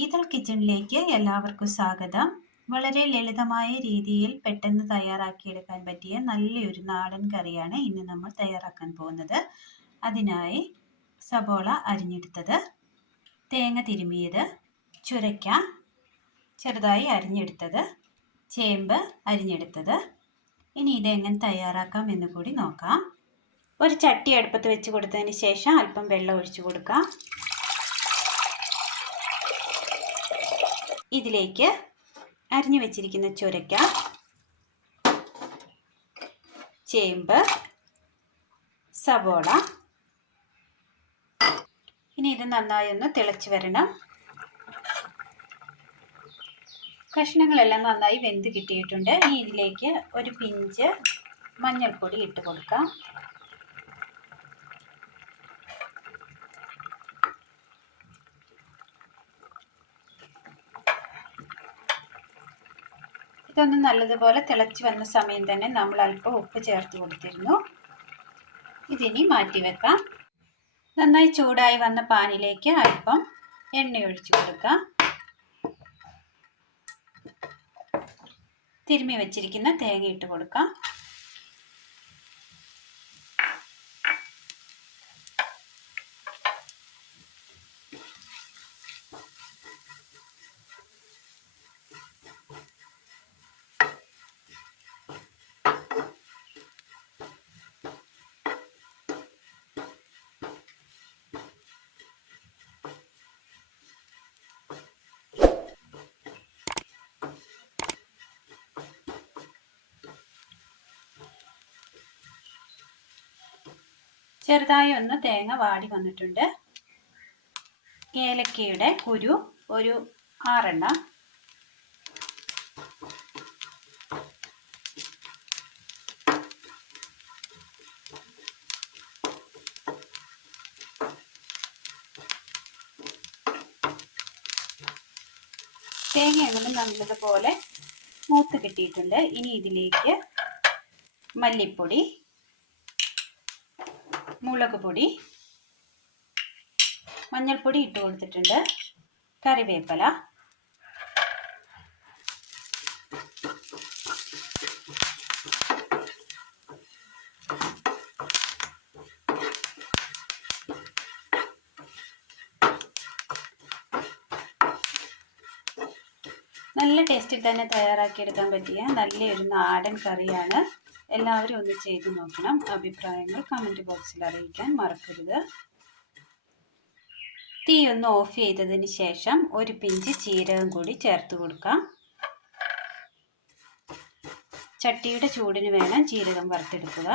ഇതൾ കിച്ചണിലേക്ക് എല്ലാവർക്കും സ്വാഗതം. വളരെ ലളിതമായ രീതിയിൽ പെട്ടെന്ന് തയ്യാറാക്കിയെടുക്കാൻ പറ്റിയ നല്ലൊരു നാടൻ കറിയാണ് ഇന്ന് നമ്മൾ തയ്യാറാക്കാൻ പോകുന്നത്. അതിനായി സബോള അരിഞ്ഞെടുത്തത്, തേങ്ങ തിരുമിയത്, ചുരയ്ക്ക ചെറുതായി അരിഞ്ഞെടുത്തത്, ചേമ്പ് അരിഞ്ഞെടുത്തത്. ഇനി ഇതെങ്ങനെ തയ്യാറാക്കാം എന്ന് കൂടി നോക്കാം. ഒരു ചട്ടി അടുപ്പത്ത് വെച്ച് കൊടുത്തതിന് ശേഷം അല്പം വെള്ളം ഒഴിച്ചു കൊടുക്കാം. ഇതിലേക്ക് അരിഞ്ഞു വെച്ചിരിക്കുന്ന ചുരയ്ക്ക, ചേമ്പ്, സവോള. ഇനി ഇത് നന്നായി ഒന്ന് തിളച്ച് വരണം. കഷ്ണങ്ങളെല്ലാം നന്നായി വെന്ത് കിട്ടിയിട്ടുണ്ട്. ഇനി ഇതിലേക്ക് ഒരു പിഞ്ച് മഞ്ഞൾപ്പൊടി ഇട്ട് കൊടുക്കാം. ഇതൊന്ന് നല്ലതുപോലെ തിളച്ച് വന്ന സമയം തന്നെ നമ്മൾ അല്പം ഉപ്പ് ചേർത്ത് കൊടുത്തിരുന്നു. ഇതിനി മാറ്റി വെക്കാം. നന്നായി ചൂടായി വന്ന പാനിലേക്ക് അല്പം എണ്ണ ഒഴിച്ചു കൊടുക്കാം. തിരുമ്മി വെച്ചിരിക്കുന്ന തേങ്ങ ഇട്ട് കൊടുക്കാം. ചെറുതായി ഒന്ന് തേങ്ങ വാടി വന്നിട്ടുണ്ട്. ഏലക്കയുടെ കുരു ഒരു 6 എണ്ണം, തേങ്ങ അങ്ങനെ നല്ലതുപോലെ മൂത്ത് കിട്ടിയിട്ടുണ്ട്. ഇനി ഇതിലേക്ക് മല്ലിപ്പൊടി, മുളക് പൊടി, മഞ്ഞൾപ്പൊടി ഇട്ട് കൊടുത്തിട്ടുണ്ട്, കറിവേപ്പില, നല്ല ടേസ്റ്റിൽ തന്നെ തയ്യാറാക്കിയെടുക്കാൻ പറ്റിയ നല്ലൊരു നാടൻ കറിയാണ്. എല്ലാവരും ഒന്ന് ചെയ്തു നോക്കണം. അഭിപ്രായങ്ങൾ കമൻറ്റ് ബോക്സിൽ അറിയിക്കാൻ മറക്കരുത്. തീ ഒന്ന് ഓഫ് ചെയ്തതിന് ശേഷം ഒരു പിഞ്ച് ജീരകം കൂടി ചേർത്ത് കൊടുക്കാം. ചട്ടിയുടെ ചൂടിന് വേണം ജീരകം വറുത്തെടുക്കുക.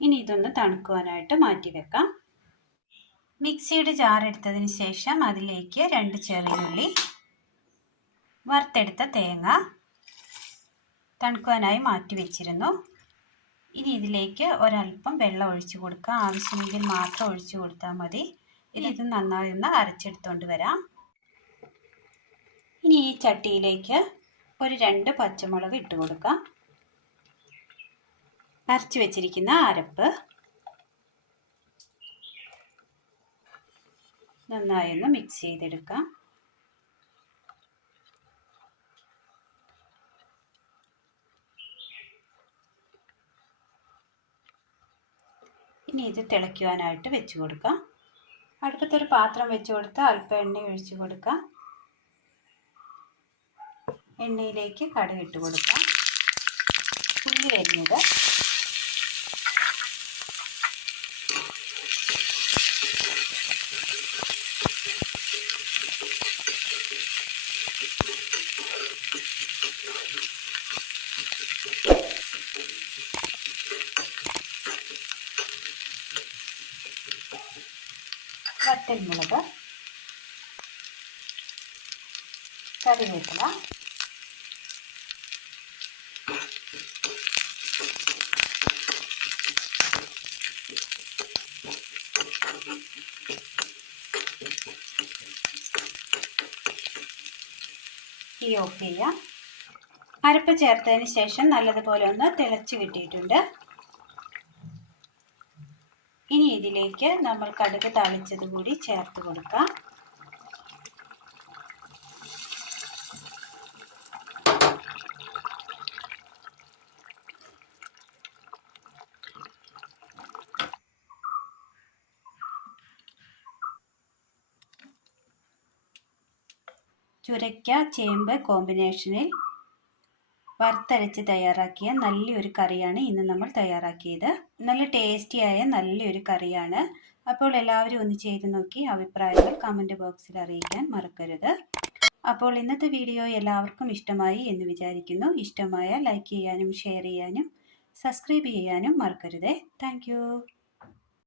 ഇനി ഇതൊന്ന് തണുക്കുവാനായിട്ട് മാറ്റി വെക്കാം. മിക്സിയുടെ ജാർ എടുത്തതിന് ശേഷം അതിലേക്ക് 2 ചെറിയുള്ളി, വറുത്തെടുത്ത തേങ്ങ തണുക്കുവാനായി മാറ്റി വെച്ചിരുന്നു. ഇനി ഇതിലേക്ക് ഒരല്പം വെള്ളം ഒഴിച്ചു കൊടുക്കുക. ആവശ്യമെങ്കിൽ മാത്രം ഒഴിച്ചു കൊടുത്താൽ മതി. ഇനി ഇത് നന്നായി ഒന്ന് അരച്ചെടുത്തുകൊണ്ട് വരാം. ഇനി ഈ ചട്ടിയിലേക്ക് ഒരു 2 പച്ചമുളക് ഇട്ട് കൊടുക്കാം. അരച്ചു വെച്ചിരിക്കുന്ന അരപ്പ് നന്നായി ഒന്ന് മിക്സ് ചെയ്തെടുക്കാം. ഇനി ഇത് തിളയ്ക്കുവാനായിട്ട് വെച്ച് കൊടുക്കാം. അടുപ്പത്തൊരു പാത്രം വെച്ച് കൊടുത്ത് അല്പം എണ്ണ ഒഴിച്ച് കൊടുക്കാം. എണ്ണയിലേക്ക് കടുക് ഇട്ട് കൊടുക്കാം. ഉള്ളി അരിഞ്ഞത്, വറ്റൽമുളക്, കറിവേപ്പില, തീ ഓഫ് ചെയ്യാം. അരപ്പ് ചേർത്തതിന് ശേഷം നല്ലതുപോലെ ഒന്ന് തിളച്ച് കിട്ടിയിട്ടുണ്ട്. ഇനി ഇതിലേക്ക് നമ്മൾ കടുക് താളിച്ചത് കൂടി ചേർത്ത് കൊടുക്കാം. ചുരയ്ക്ക ചേമ്പ് കോമ്പിനേഷനിൽ വറുത്തരച്ച് തയ്യാറാക്കിയ നല്ലൊരു കറിയാണ് ഇന്ന് നമ്മൾ തയ്യാറാക്കിയത്. നല്ല ടേസ്റ്റിയായ നല്ലൊരു കറിയാണ്. അപ്പോൾ എല്ലാവരും ഒന്ന് ചെയ്ത് നോക്കി അഭിപ്രായങ്ങൾ കമൻറ്റ് ബോക്സിൽ അറിയിക്കാൻ മറക്കരുത്. അപ്പോൾ ഇന്നത്തെ വീഡിയോ എല്ലാവർക്കും ഇഷ്ടമായി എന്ന് വിചാരിക്കുന്നു. ഇഷ്ടമായ ലൈക്ക് ചെയ്യാനും ഷെയർ ചെയ്യാനും സബ്സ്ക്രൈബ് ചെയ്യാനും മറക്കരുത്. താങ്ക്